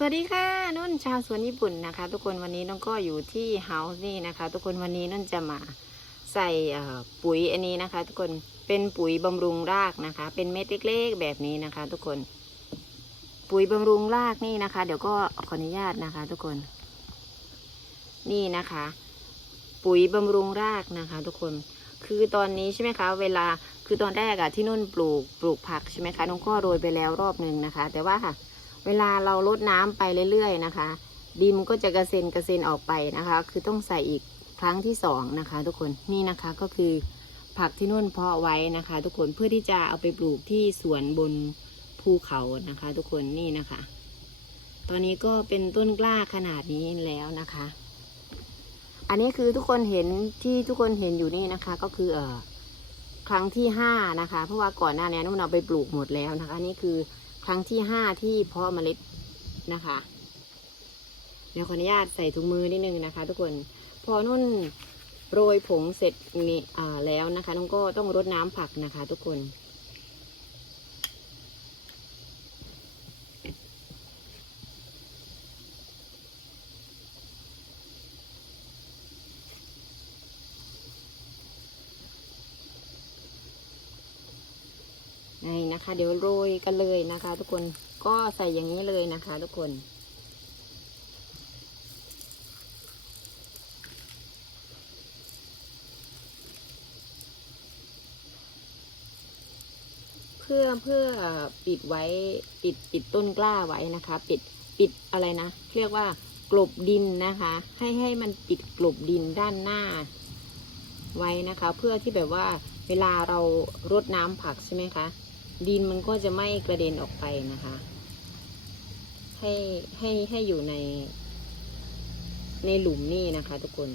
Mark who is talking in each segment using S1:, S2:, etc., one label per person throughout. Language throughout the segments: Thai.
S1: สวัสดีค่ะนุ่นชาวสวนญี่ปุ่นนะคะ ทุกคนวันนี้น้องก็อยู่ที่เฮาส์นี่นะคะ ทุกคนวันนี้นุ่นจะมาใส่ปุ๋ยอันนี้นะคะ ทุกคนเป็นปุ๋ยบำรุงรากนะคะ เป็นเม็ดเล็กๆแบบนี้นะคะ ทุกคน ปุ๋ยบำรุงรากนี่นะคะ เดี๋ยวก็ขออนุญาตนะคะ ทุกคน นี่นะคะ ปุ๋ยบำรุงรากนะคะ ทุกคนคือตอนนี้ใช่ไหมคะ เวลาคือตอนแรกอะที่นุ่นปลูกปลูกผักใช่ไหมคะน้องก็โรยไปแล้วรอบหนึ่งนะคะ แต่ว่า เวลาเราลดน้ำไปเรื่อยๆนะคะ ดินก็จะกระเซ็นกระเซ็นออกไปนะคะ คือต้องใส่อีกครั้งที่สองนะคะ ทุกคนนี่นะคะก็คือผักที่นุ่นเพาะไว้นะคะ ทุกคนเพื่อที่จะเอาไปปลูกที่สวนบนภูเขานะคะ ทุกคนนี่นะคะ ตอนนี้ก็เป็นต้นกล้าขนาดนี้แล้วนะคะ อันนี้คือทุกคนเห็นที่ทุกคนเห็นอยู่นี่นะคะ ก็คือเอ่อครั้งที่ห้านะคะ เพราะว่าก่อนหน้านี้นุ่นเอาไปปลูกหมดแล้วนะคะ นี่คือ รั้งที่ห้าที่เพาะเมล็ดนะคะ เดี๋ยวขออนุญาตใส่ถุงมือนิดนึงนะคะ ทุกคนพอนุ่นโรยผงเสร็จนี่แล้วนะคะนุ่นก็ต้องรดน้ำผักนะคะ ทุกคน นี่นะคะ เดี๋ยวโรยกันเลยนะคะ ทุกคนก็ใส่อย่างนี้เลยนะคะ ทุกคน เพื่อเพื่อปิดไว้ปิดปิดต้นกล้าไว้นะคะ ปิดปิดอะไรนะเรียกว่ากลบดินนะคะ ให้ให้มันปิดกลบดินด้านหน้าไว้นะคะ เพื่อที่แบบว่าเวลาเรารดน้ำผักใช่ไหมคะ ดินมันก็จะไม่กระเด็นออกไปนะคะ ให้ให้ให้อยู่ใน ในหลุมนี่นะคะทุกคน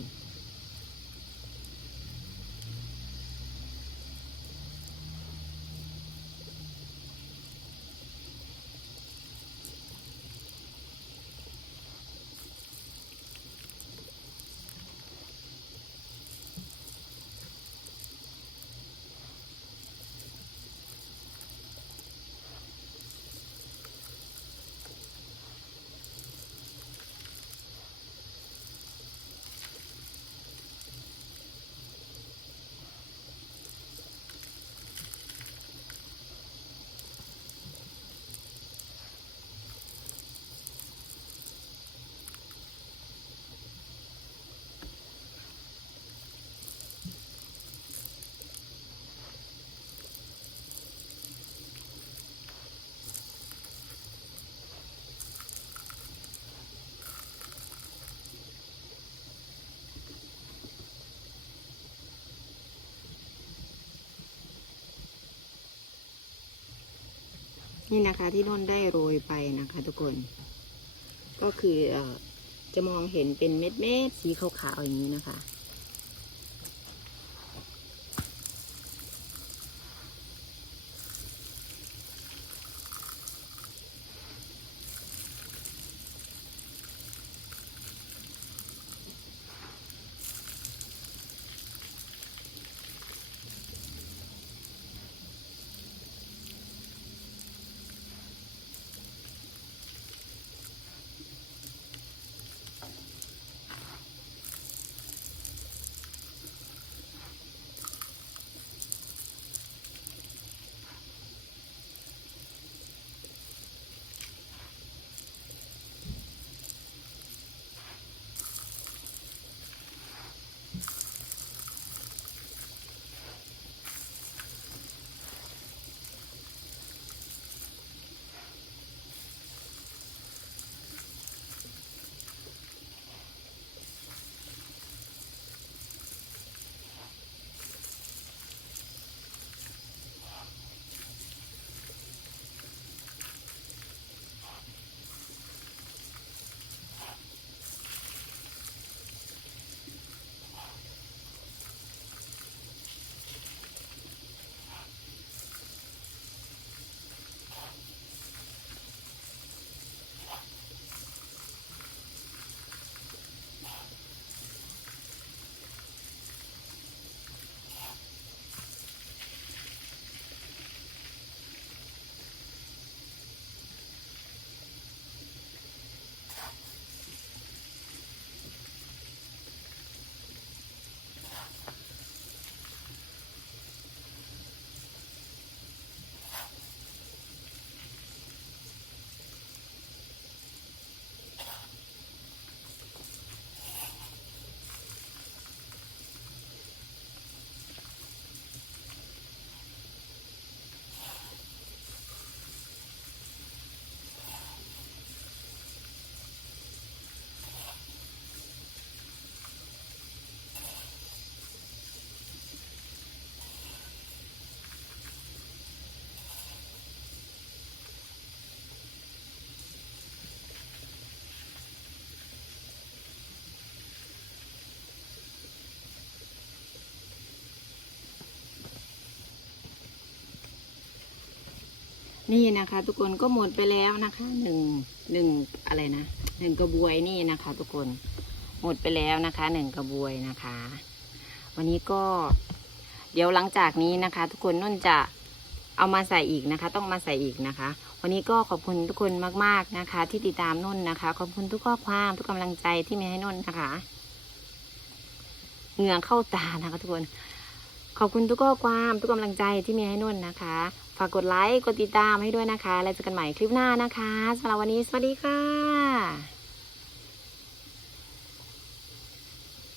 S1: นี่นะคะที่น้นได้โรยไปนะคะ ทุกคน ก็คืออจะมองเห็นเป็นเม็ดเม็ดสีขาวๆอย่างนี้นะคะ นี่นะคะ ทุกคนก็หมดไปแล้วนะคะหนึ่งหนึ่งอะไรนะหนึ่งกระบวยนี่นะคะ ทุกคนหมดไปแล้วนะคะหนึ่งกระบวยนะคะ วันนี้ก็ เดี๋ยวหลังจากนี้นะคะ ทุกคนนุ่นจะเอามาใส่อีกนะคะ ต้องมาใส่อีกนะคะ วันนี้ก็ขอบคุณทุกคนมากๆนะคะ ที่ติดตามนุ่นนะคะ ขอบคุณทุกข้อความทุกกำลังใจที่มีให้นุ่นนะคะเหงื่อเข้าตานะคะ ทุกคน ขอบคุณทุกข้อความทุกกำลังใจที่มีให้นุ่นนะคะ ฝากกดไลค์กดติดตามให้ด้วยนะคะ แล้วเจอกันใหม่คลิปหน้านะคะสำหรับวันนี้สวัสดีค่ะ